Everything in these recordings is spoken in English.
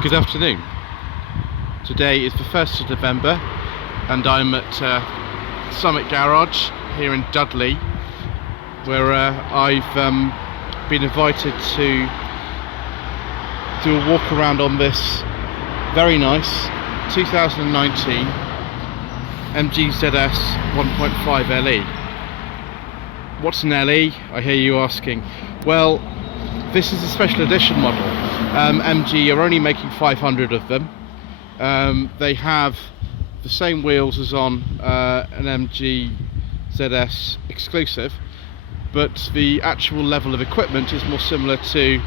Good afternoon. Today is the 1st of November and I'm at Summit Garage here in Dudley, where I've been invited to do a walk around on this very nice 2019 MG ZS 1.5 LE. What's an LE, I hear you asking? Well, this is a special edition model. MG are only making 500 of them. They have the same wheels as on an MG ZS exclusive, but the actual level of equipment is more similar to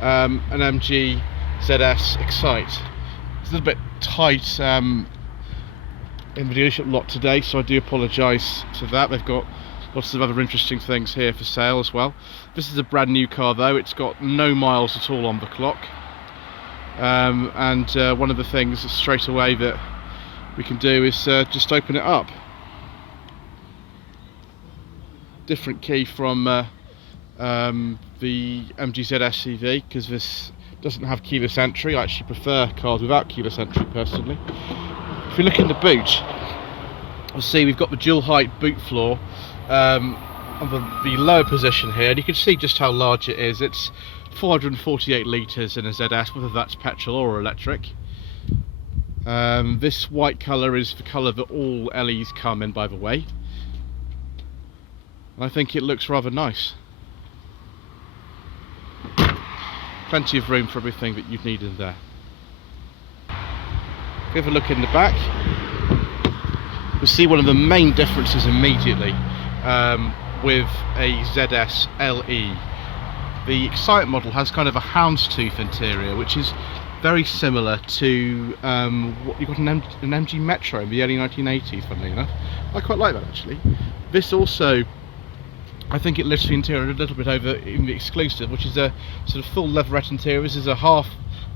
an MG ZS Excite. It's a little bit tight in the dealership lot today, so I do apologise for that. They've got lots of other interesting things here for sale as well. This is a brand new car though, it's got no miles at all on the clock. And one of the things straight away that we can do is just open it up. Different key from the MG ZS EV, because this doesn't have keyless entry. I actually prefer cars without keyless entry personally. If we look in the boot, you'll see we've got the dual height boot floor on the lower position here, and you can see just how large it is. It's 448 litres in a ZS, whether that's petrol or electric. This white colour is the colour that all LEs come in, by the way, and I think it looks rather nice. Plenty of room for everything that you'd need in there. If we have a look in the back, we'll see one of the main differences immediately with a ZS LE. The Excite model has kind of a houndstooth interior, which is very similar to what you got an MG Metro in the early 1980s, funnily enough. I quite like that actually. This also, I think it lifts the interior a little bit over in the exclusive, which is a sort of full leatherette interior. This is a half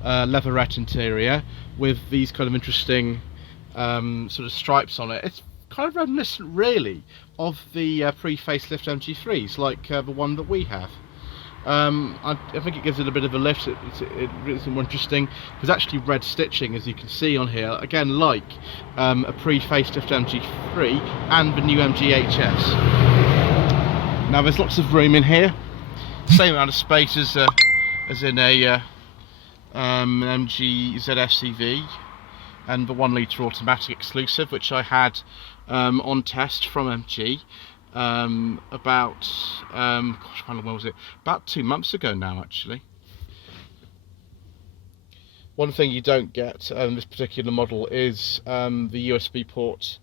leatherette interior with these kind of interesting sort of stripes on it. It's kind of reminiscent really of the pre-facelift MG3s, like the one that we have. I think it gives it a bit of a lift. It's more interesting. There's actually red stitching, as you can see on here, again like a pre-facelift MG3 and the new MG HS. Now there's lots of room in here, same amount of space as in a MG ZS EV and the 1 litre automatic exclusive, which I had on test from MG about gosh, how long was it? About 2 months ago now actually. One thing you don't get in this particular model is the USB port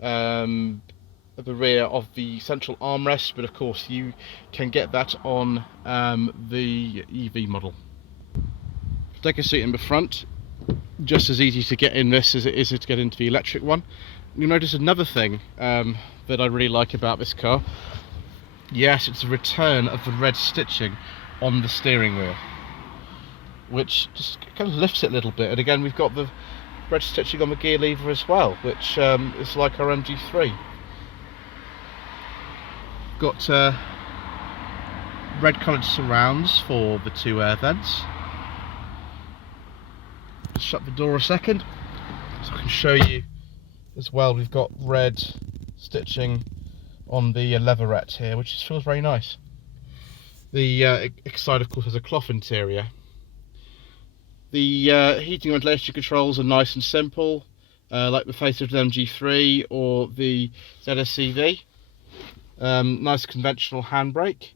at the rear of the central armrest, but of course you can get that on the EV model. Take a seat in the front. Just as easy to get in this as it is to get into the electric one. You'll notice another thing that I really like about this car. Yes, it's a return of the red stitching on the steering wheel, which just kind of lifts it a little bit. And again, we've got the red stitching on the gear lever as well, which is like our MG3. Got red coloured surrounds for the 2 air vents. Shut the door a second so I can show you as well. We've got red stitching on the leatherette here, which feels very nice. The Excite of course has a cloth interior. The heating and ventilation controls are nice and simple, like the facelift MG3 or the ZS EV. Nice conventional handbrake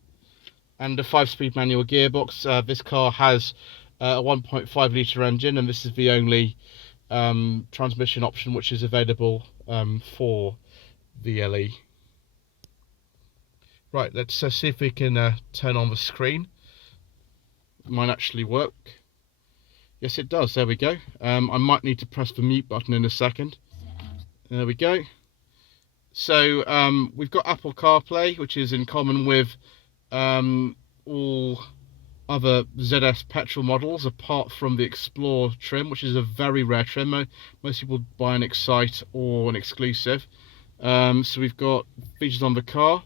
and a 5-speed manual gearbox. This car has a 1.5 litre engine, and this is the only transmission option which is available for the LE. Right, let's see if we can turn on the screen. It might actually work. Yes, it does. There we go. I might need to press the mute button in a second. There we go. So we've got Apple Carplay, which is in common with all other ZS petrol models, apart from the Explore trim, which is a very rare trim. Most people buy an Excite or an exclusive. So we've got features on the car,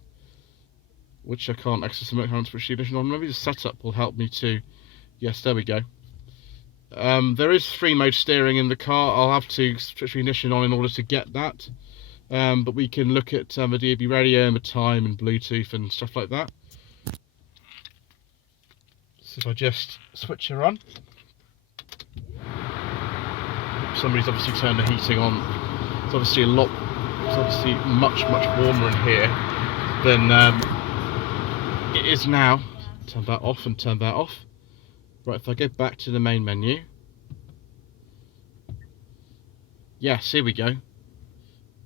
which I can't access the motor on. Maybe the setup will help me to. Yes, there we go. There is 3-mode steering in the car. I'll have to switch the ignition on in order to get that. But we can look at the DAB radio and the time and Bluetooth and stuff like that. So if I just switch her on, somebody's obviously turned the heating on. It's obviously much warmer in here than it is now. Turn that off and turn that off. Right, if I go back to the main menu, yes, here we go.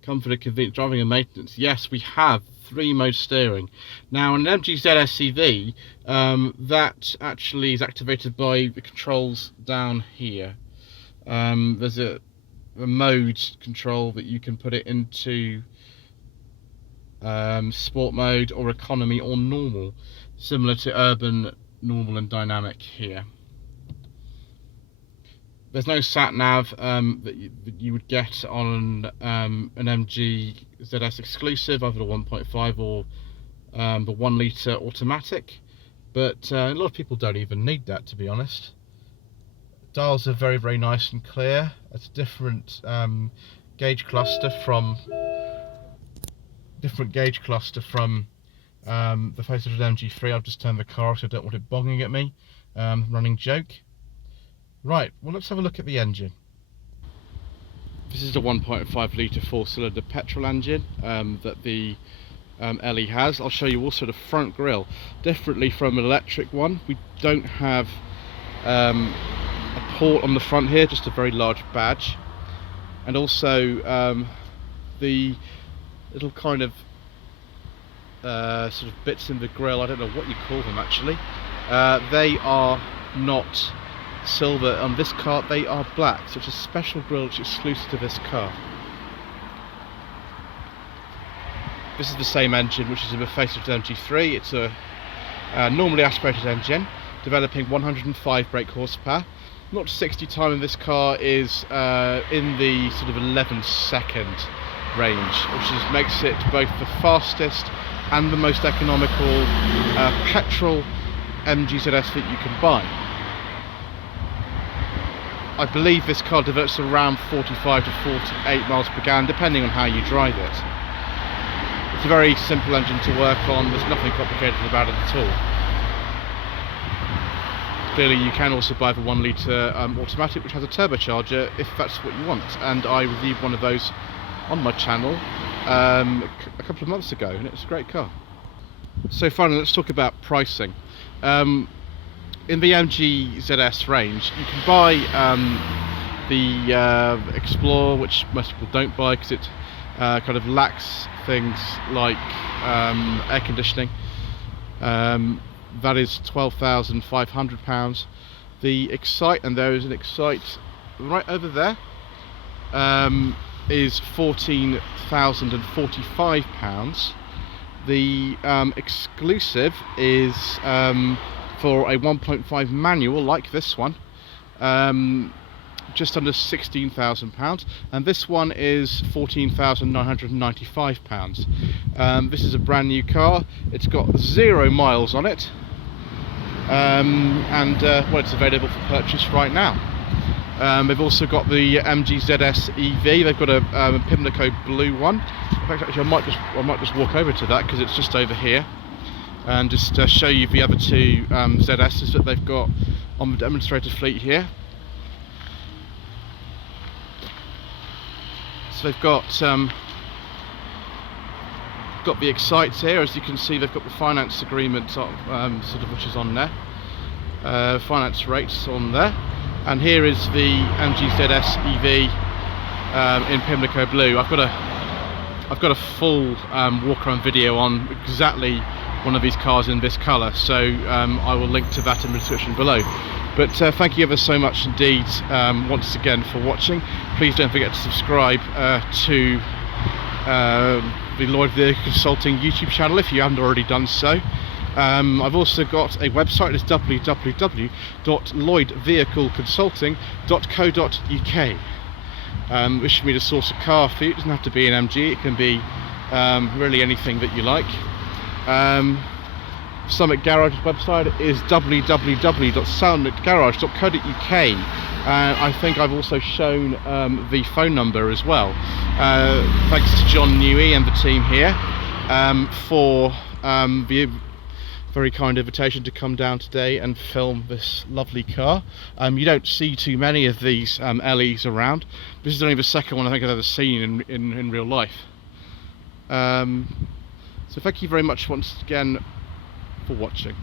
Comfort, convenience, driving and maintenance. Yes, we have 3-mode steering. Now, an MG ZS EV, that actually is activated by the controls down here. There's a mode control that you can put it into sport mode or economy or normal, similar to urban, normal and dynamic here. There's no sat nav that you would get on an MG ZS exclusive, either the 1.5 or the 1 litre automatic, but a lot of people don't even need that, to be honest. Dials are very nice and clear. It's a different gauge cluster from the facelifted MG3. I've just turned the car off, so I don't want it bonging at me. Running joke. Right, well, let's have a look at the engine. This is the 1.5 litre 4-cylinder petrol engine that the LE has. I'll show you also the front grille. Differently from an electric one, we don't have a port on the front here, just a very large badge. And also the little kind of sort of bits in the grille, I don't know what you call them actually, they are not silver on this car, they are black, so it's a special grille which is exclusive to this car. This is the same engine which is in the facelifted MG3. It's a normally aspirated engine, developing 105 brake horsepower. 0 to 60 time in this car is in the sort of 11-second range, which makes it both the fastest and the most economical petrol MG ZS that you can buy. I believe this car develops around 45 to 48 miles per gallon, depending on how you drive it. It's a very simple engine to work on. There's nothing complicated about it at all. Clearly, you can also buy the 1 litre automatic, which has a turbocharger, if that's what you want. And I reviewed one of those on my channel a couple of months ago, and it's a great car. So finally, let's talk about pricing. In the MG ZS range, you can buy the Explorer, which most people don't buy because it kind of lacks things like air conditioning. That is £12,500. The Excite, and there is an Excite right over there, is £14,045. The exclusive is for a 1.5 manual like this one, just under £16,000, and this one is £14,995. This is a brand new car. It's got 0 miles on it, well, it's available for purchase right now. They've also got the MG ZS EV. They've got a Pimlico blue one. In fact, actually, I might just walk over to that because it's just over here, and just show you the other two ZS's that they've got on the demonstrator fleet here. So they've got the Excites here. As you can see, they've got the finance agreement sort of which is on there, finance rates on there. And here is the MG ZS EV in Pimlico blue. I've got a full walk-around video on exactly one of these cars in this colour, so I will link to that in the description below. But thank you ever so much indeed once again for watching. Please don't forget to subscribe to the Lloyd Vehicle Consulting YouTube channel if you haven't already done so. I've also got a website. It's www.lloydvehicleconsulting.co.uk. Wishing me to source a car for you. It doesn't have to be an MG, it can be really anything that you like. Summit Garage's website is www.summitgarage.co.uk, and I think I've also shown the phone number as well. Thanks to John Newey and the team here for the very kind invitation to come down today and film this lovely car. You don't see too many of these LEs around. This is only the second one I think I've ever seen in real life. So thank you very much once again for watching.